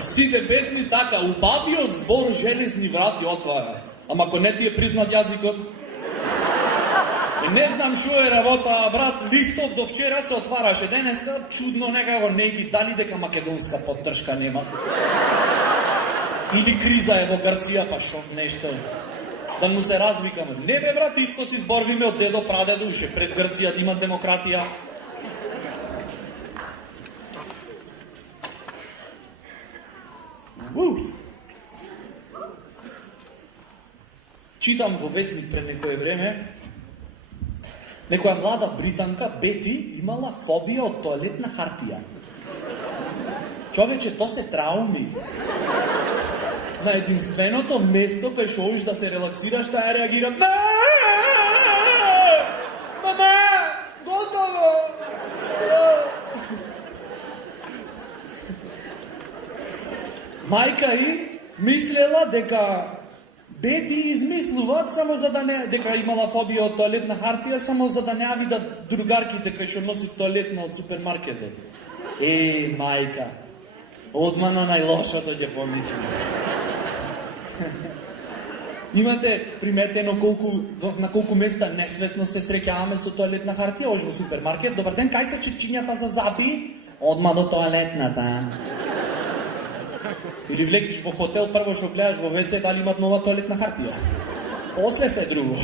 Сите песни така, убавиот збор железни врати отвара. Ама ако не ти е признат јазикот? Не знам шо е работа, брат, лифтов до вчера се отвараше, денеска чудно некако не ги дали дека македонска поддршка нема. Или криза е во Грција, па шо нешто. Да му се развикаме. Не бе, брат, исто си зборвиме од дедо прадедо, ше пред Грција да има демократија. Читам во вестник пред некое време, некоја млада британка, Бети, имала фобија од тоалетна хартија. Човече, то се трауми. На единственото место кај што можеш да се релаксираш, таа реагира: мама, готово! Мајка и мислела дека Бети измислуваат само за да не, дека имала фобија од тоалетна хартија, само за да не ја видат другарките кај што носит тоалетна од супермаркетот. Мајка, одма на најлошото ќе помисли. Имате приметено на колку места несвесно се среќаваме со тоалетна хартија, ож во супермаркет. Добар ден, кај се чичињата за заби? Одма до тоалетната. Или влекиш во хотел, прво што гледаш во WC дали имат нова тоалетна хартија. После се друго.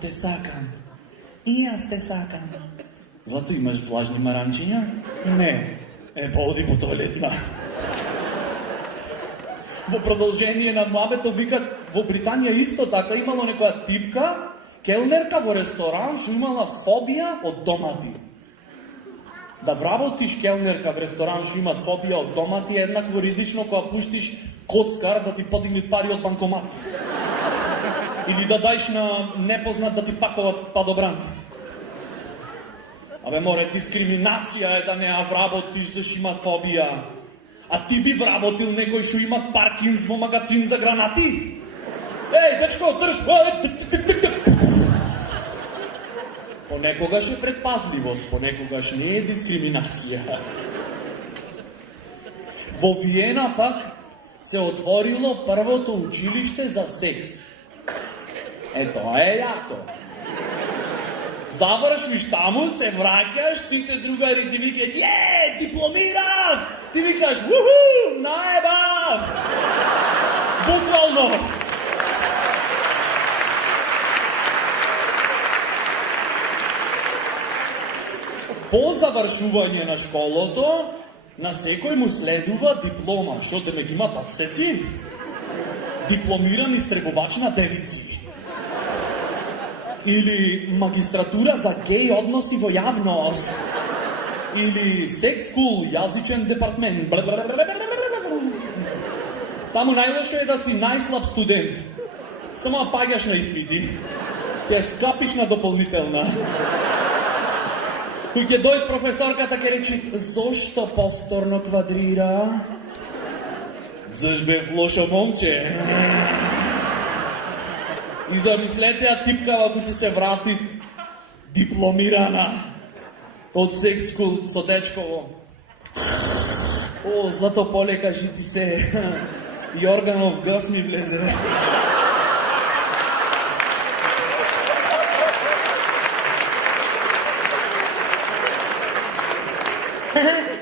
Те сакам. И јас те сакам. Зато имаш влажни маранчиња? Не. Оди по тоалетна. Во продолжение на муабето викат, во Британија исто така имало некоја типка, келнерка во ресторан, што имала фобија од домати. Да вработиш келнерка в ресторан што има фобија од домати е еднакво ризично кога пуштиш коцкар да ти подигне пари од банкомат. Или да дајш на непознат да ти пакуват падобран. Абе, море, дискриминација е да не ја вработиш зашто има фобија. А ти би вработил некој што има паркинс во магазин за гранати? Дечко, држ! Понекогаш е предпазливост, понекогаш не е дискриминација. Во Виена пак се отворило првото училиште за секс. Тоа е јако. Завршиш таму, се враќаш, сите другари ти викаат: дипломирав! Ти викаш: уху, наебав! Буквално. По завршување на школото, на секој му следува диплома, што демек имат обсеци. Дипломиран истребувач на девици. Или магистратура за геј односи во јавност. Или секс скул, јазичен департмент. Таму најлошо е да си најслаб студент. Само паѓаш на испити. Ќе скапиш на дополнителна. Кој ќе дојде професорката ќе рече: зошто повторно квадрира? Заш бев лошо момче. И замислете ја типкава кој ќе се врати дипломирана од секс скул со дечково. Злато поле, кажи ти се, Јорганов газ ми влезе.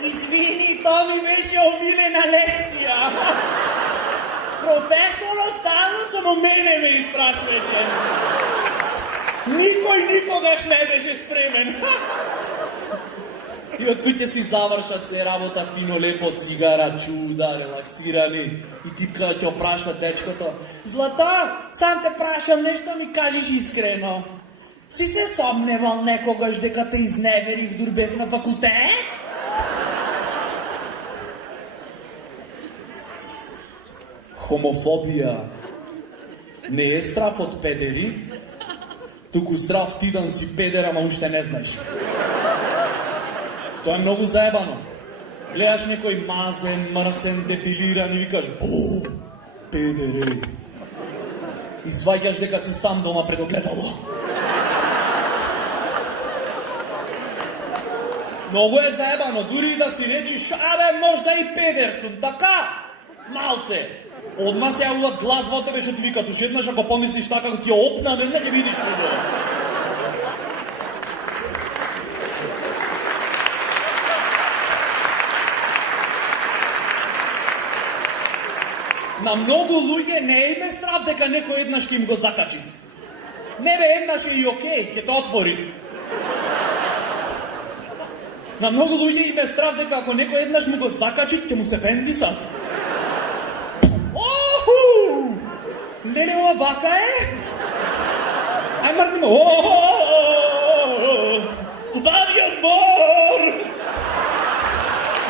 Извини, тоа ми беше омилена лекција. Професорот стално само мене ме испрашваше. Никој никогаш не беше спремен. И од куќе си завршат се работа фино, лепо, цигара, чуда, релаксирани. И типка ќе опрашва дечкото: Злата, сам те прашам нешто, ми кажеш искрено. Си се сомневал некогаш дека те изневери в Дурбев на факултет? Хомофобија не е страф од педери, туку страф ти да си педер, ама уште не знаеш. Тоа е многу заебано. Гледаш некој мазен, мрсен, депилиран и викаш: бу, педер, и сваќаш дека си сам дома пред огледало. Много е заебано, дури и да си речиш, абе, можда и педер сум, така, малце. Одма се јавуват глас во тебе што ти викат, уж еднаш ако помислиш така, ако ти ја опна, веднага ќе видиш него. На многу луѓе не им е страв дека некој еднаш ќе им го закачи. Не бе, еднаш е и окей, ќе те отвори. На многу луѓе им е страв дека ако некој еднаш му го закачи, ќе му се бендисат. Оху! Леле, ова вака е? Ај мрднемо. Убавија збор!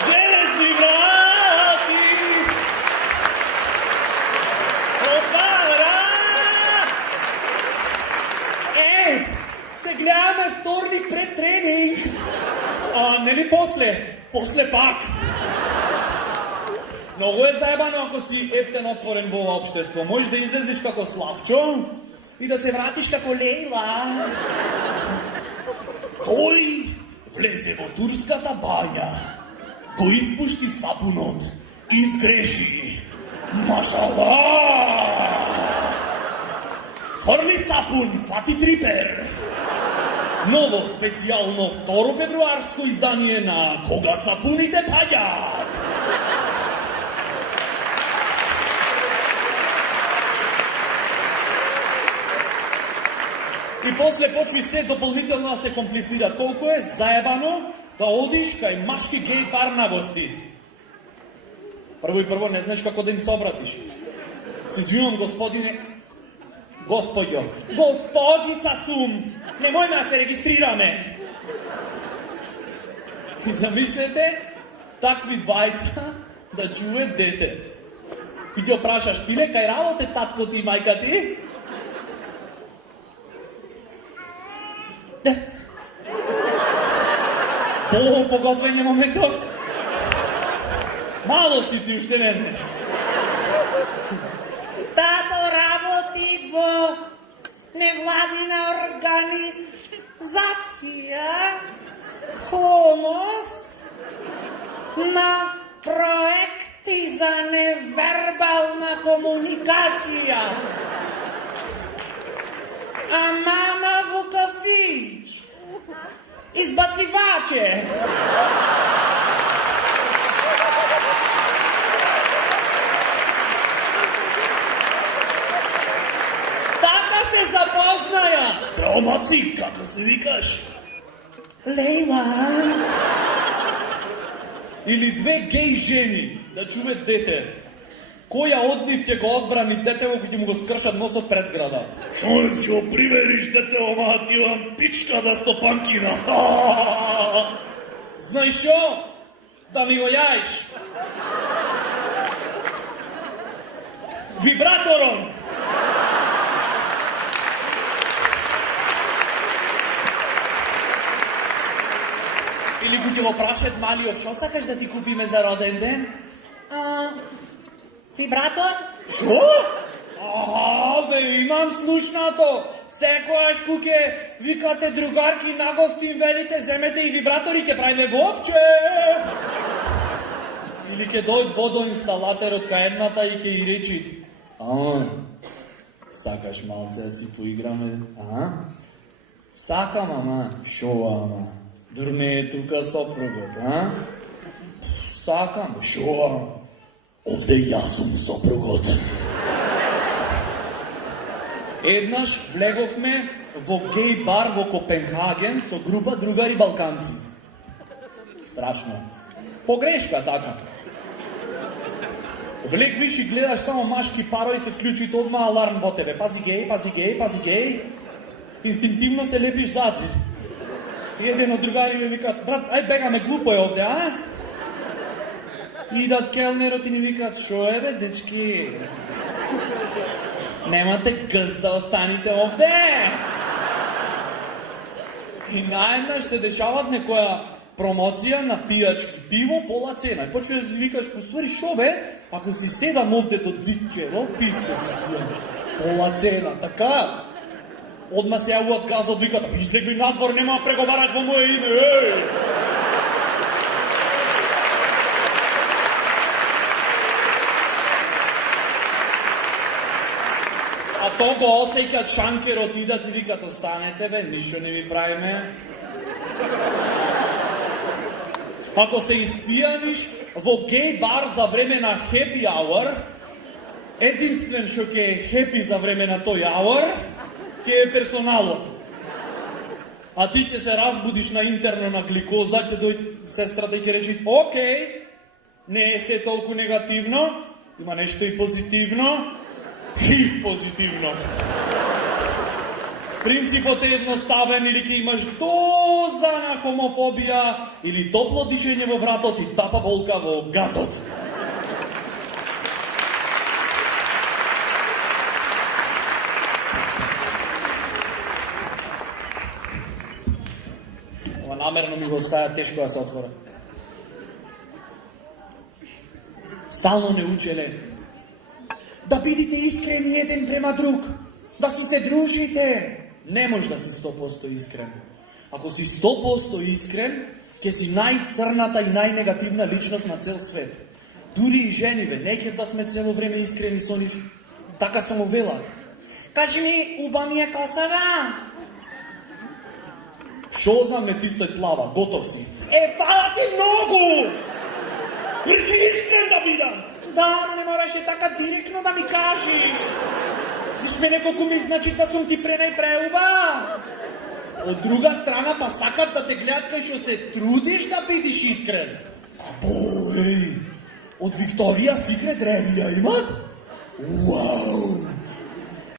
Железни врати! Отвара! Се гледаме вторник пред тренинг. Нели после? После пак. Много е заебано ако си ептен отворен во ова општество. Можеш да излезеш како Славчо и да се вратиш како Лейла. Тој влезе во турската бања, го испушти сапунот и изгреши. Машала! Фрли сапун, фати трипер. Ново специјално 2 февруарско издание на Кога сапуните паѓат. И после почви се дополнително да се комплицират. Колку е заебано да одиш кај машки гей пар на гости. Прво и прво не знаеш како да им се обратиш. Се извинувам, господине, господјо, господица сум, немојме да се регистрираме. И замислете, такви двајца да чуе дете. И ти опрашаш, пиле, кај работе татко ти и мајка ти? Поготвење моментов? Мало си ти, уште не знаеш. Тато работи во невладина организација Хомос на проекти за невербална комуникација. А мама во кафич. Избациваче. Така се запознаја. Здраво, маци, како се викаш? Лейла. Или две гей жени да чуват дете. Која од нив ќе го одбрани детево кој ќе му го скршат носот пред зграда? Шо си го привериш детево, ма ти вам пичка да стопанкина. Знаеш шо? Да ми го јаиш. Вибратором. Или го ќе го прашат малиот, шо сакаш да ти купиме за роден ден? Вибратор? Шо? Бе, имам слушнато. Секојаш куќе викате другарки на гости им велите, земете и вибратори, ќе правиме вовче. Или ќе дојд водоинсталаторот кај едната и ќе и речи: сакаш малце да си поиграме, Сакам, ама, шо, ама? Дур не е тука сопругот, Сакам, шо, овде јас сум сопругот. Еднаш влеговме во гей бар во Копенхаген со група другари балканци. Страшно. Погрешка така. Влегвиш и гледаш само машки парови, се вклучи одма аларм во тебе. Пази гей, пази гей, пази гей. Инстинктивно се лепиш зацит. И еден од другари ми викат: брат, ај бегаме, глупо е овде, Идат келнерот и ни викат: шо е бе, дечки? Немате гъс да останите овде. И наеднаш се дешават некоја промоција на пијачки, пиво пола цена. И почваш да викаш: поствари шо бе, ако си седам овде до дзитчево, пивце си пијам, пола цена, така? Одма се јавуват газот, викат: излегли надвор, нема да преговараш во моје име, еј! то го осеќат шанкерот и да ти викат останете бе, ништо не ви правиме. Ако се испијаниш во гей бар за време на happy hour, единствен што ќе е happy за време на тој hour, ќе е персоналот. А ти ќе се разбудиш на интерно на гликоза, ќе дојде сестрата и ќе рече, окей, не е се толку негативно, има нешто и позитивно, HIV позитивно. Принципот е едноставен, или ќе имаш доза на хомофобија, или топло дишење во вратот и тапа болка во газот. Ова намерно ми го оставя тешко да се отвора. Стално не учеле да бидите искрени еден према друг, да си се дружите. Не може да си 100% искрен. Ако си 100% искрен, ќе си најцрната и најнегативна личност на цел свет. Дури и жениве, не ќе да сме цело време искрени со нив. Така само велат. Кажи ми, уба ми е косава. Шо знам, не ти стој плава, готов си. Фала ти многу! Речи искрен да бидам! Да, но не мораше така директно да ми кажеш. Зиш мене колку ми значи да сум ти пренај преуба. Од друга страна, па сакат да те гледат кај што се трудиш да бидиш искрен. Або, од Викторија Секрет ревија имат? Вау!